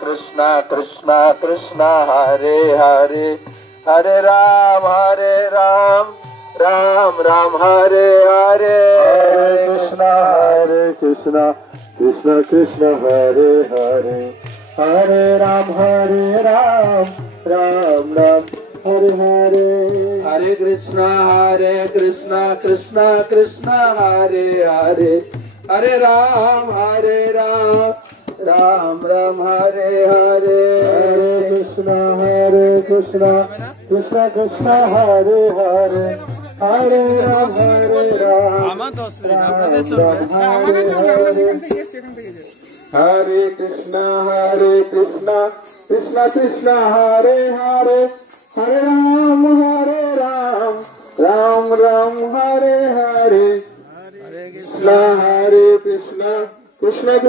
Krishna Krishna Krishna Hare Hare, Hare Ram Ram Ram Hare Hare, Hare Krishna Krishna Krishna Hare Hare, Hare Ram Ram Ram Hare Hare, Hare Krishna Krishna Krishna Hare Hare, Hare Ram Ram Hare Hare, Hare Krishna Krishna Krishna Hare Hare, Hare Ram Ram Hare Hare, Hare Krishna Krishna Krishna Hare Hare, Hare Ram Ram Hare Hare, Hare Krishna Krishna